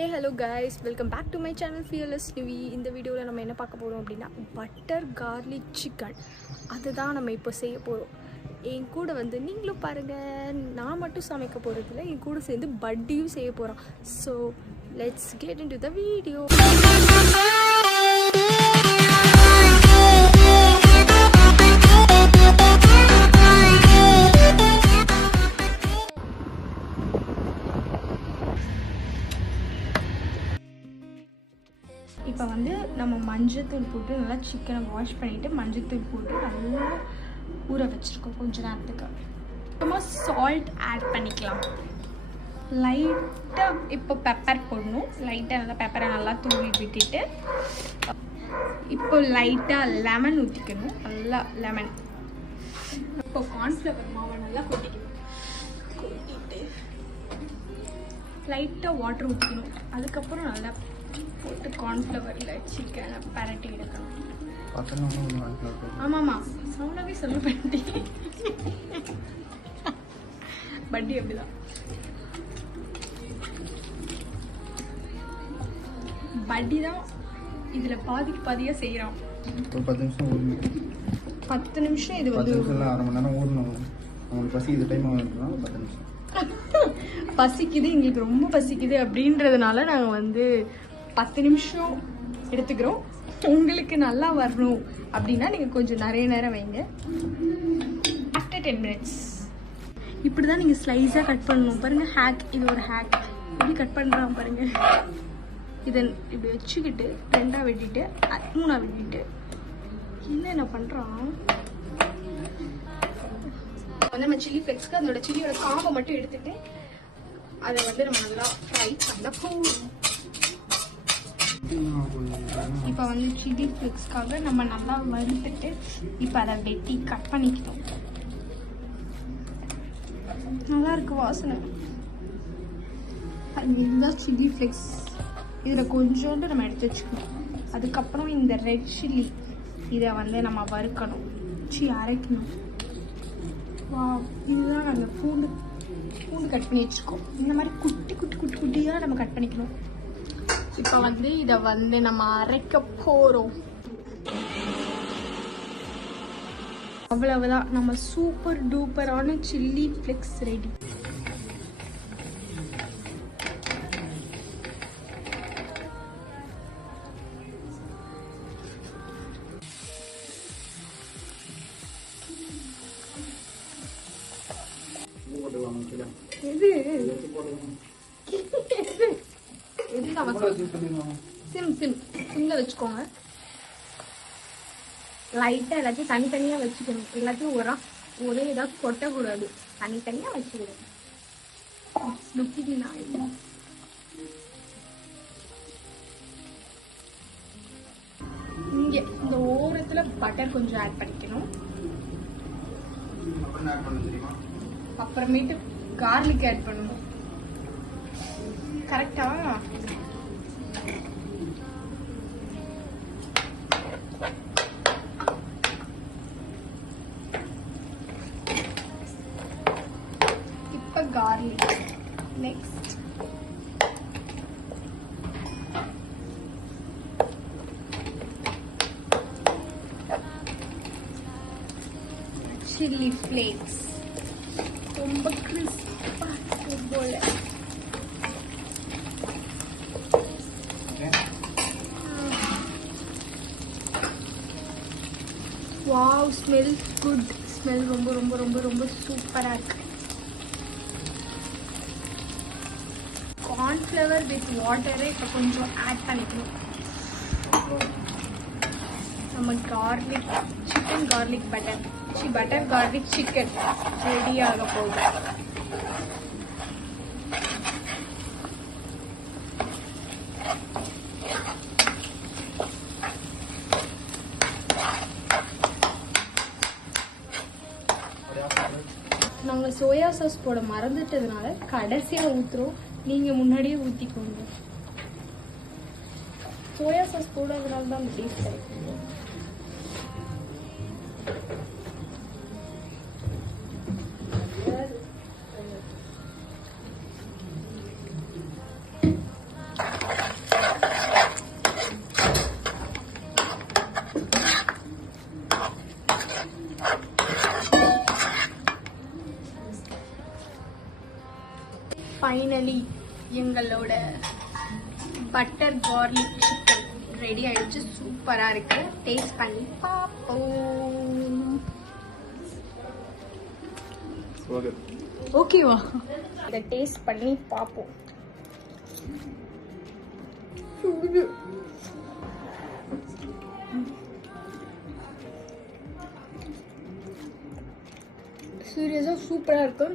Hey hello guys, welcome back to my channel Fearless Nivi. இந்த வீடியோவில் நம்ம என்ன பார்க்க போகிறோம் அப்படின்னா பட்டர் கார்லிக் சிக்கன் அதுதான் நம்ம இப்போ செய்ய போகிறோம். என் கூட வந்து நீங்களும் பாருங்கள், நான் மட்டும் சமைக்க போகிறதில்ல, என் கூட சேர்ந்து பட்டியும் செய்ய போகிறோம். So let's get into the video. இப்போ வந்து நம்ம மஞ்சத்தூள் போட்டு நல்லா சிக்கனை வாஷ் பண்ணிவிட்டு மஞ்சத்தூள் போட்டு நல்லா ஊற வச்சுருக்கோம் கொஞ்ச நேரத்துக்கு. அப்புறமா சால்ட் ஆட் பண்ணிக்கலாம். லைட்டாக இப்போ பெப்பர் போடணும். லைட்டாக நல்லா பெப்பரை நல்லா தூவி விட்டுட்டு இப்போ லைட்டாக லெமன் ஊற்றிக்கணும். நல்லா லெமன். இப்போ கார்ன்ஃப்ளவர் மாவை நல்லா கொட்டிக்கணும். கொட்டிட்டு லைட்டாக வாட்டர் ஊற்றிக்கணும். அதுக்கப்புறம் நல்லா போட்டு கார்ன்ஃப்ளவரில் சிக்கனை பரட்டி எடுக்கணும். ஆமாம்மா, சவுண்டாகவே சொல்ல பட்டி பட்டி அப்படிதான். பட்டி தான் இதில் பாதிக்கு பாதியாக செய்கிறோம். ஒரு 10 நிமிஷம் 10 நிமிஷம் இது வந்து அரை மணி நேரம் ஓடணும். அவங்களுக்கு பசி இது டைம் ஆகுதுன்னா 10 நிமிஷம் பசிக்குது, எங்களுக்கு ரொம்ப பசிக்குது அப்படின்றதுனால நாங்கள் வந்து 10 நிமிஷம் எடுத்துக்கிறோம். உங்களுக்கு நல்லா வரணும் அப்படின்னா நீங்கள் கொஞ்சம் நிறைய நேரம் வைங்க. ஆஃப்டர் 10 மினிட்ஸ் இப்படி தான் நீங்கள் ஸ்லைஸாக கட் பண்ணணும். பாருங்கள், ஹேக், இது ஒரு ஹேக். எப்படி கட் பண்ணுறான் பாருங்கள். இதை இப்படி வச்சுக்கிட்டு 2ஆக வெட்டிட்டு 3ஆக வெட்டிட்டு என்ன பண்ணுறான் வந்து நம்ம சில்லி ஃப்ளெக்ஸ்க்கு அதோட சில்லியோட காம்பை மட்டும் எடுத்துட்டு அதை வந்து நம்ம நல்லா ஃப்ரை பண்ண போகணும். இப்போ வந்து சில்லி ஃப்ளெக்ஸ்க்காக நம்ம நல்லா வறுத்துட்டு இப்போ அதை வெட்டி கட் பண்ணிக்கிட்டோம். நல்லா இருக்கு வாசனை. இதுதான் சில்லி ஃப்ளெக்ஸ். இதில் கொஞ்சோண்டு நம்ம எடுத்து வச்சுக்கணும். அதுக்கப்புறம் இந்த ரெட் சில்லி இதை வந்து நம்ம வறுக்கணும், அரைக்கணும். இதுதான் நாங்கள் பூண்டு கட் பண்ணி வச்சுருக்கோம். இந்த மாதிரி குட்டி குட்டி குட்டி குட்டியாக நம்ம கட் பண்ணிக்கணும். இப்போ வந்து இதை வந்து நம்ம அரைக்க போகிறோம். அவ்வளவுதான், நம்ம சூப்பர் டூப்பரான சில்லி ஃப்ளெக்ஸ் ரெடி. சிம்ல வச்சுக்கோங்க. லைட்டா எல்லாத்தையும் தனித்தனியா வச்சுக்கணும். எல்லாத்தையும் ஒரே ஏதாவது கொட்டக்கூடாது, தனித்தனியா வச்சுக்கணும். இங்க இந்த ஓரத்துல பட்டர் கொஞ்சம் ஆட் பண்ணிக்கணும். அப்புறமேட்டு கார்லிக் ஆட் பண்ணணும். கரெக்டா? இப்ப கார்லிக். Next chilli flakes. ரொம்ப கிறிஸ்பா போல. Wow, smell good. ஸ்மெல் ரொம்ப ரொம்ப ரொம்ப ரொம்ப சூப்பராக இருக்கு. கார்ன்ஃப்ளவர் வித் வாட்டரை இப்போ கொஞ்சம் ஆட் பண்ணிக்கணும். நம்ம garlic chicken garlic butter garlic chicken ready ஆக போகுது. நாங்கள் சோயா சாஸ் போட மறந்துட்டதுனால கடைசியாக ஊற்றுறோம். நீங்கள் முன்னாடியே ஊற்றிக்கோங்க. சோயா சாஸ் போடுறதுனால தான் அந்த டேஸ்ட் கிடைக்கும். ஃபைனலி எங்களோட பட்டர் கார்லிக் சிக்கன் ரெடி ஆயிடுச்சு. சூப்பராக இருக்கு. டேஸ்ட் பண்ணி பார்ப்போம். ஓகேவா? இதை டேஸ்ட் பண்ணி பார்ப்போம். சீரியஸாக சூப்பராக இருக்கு.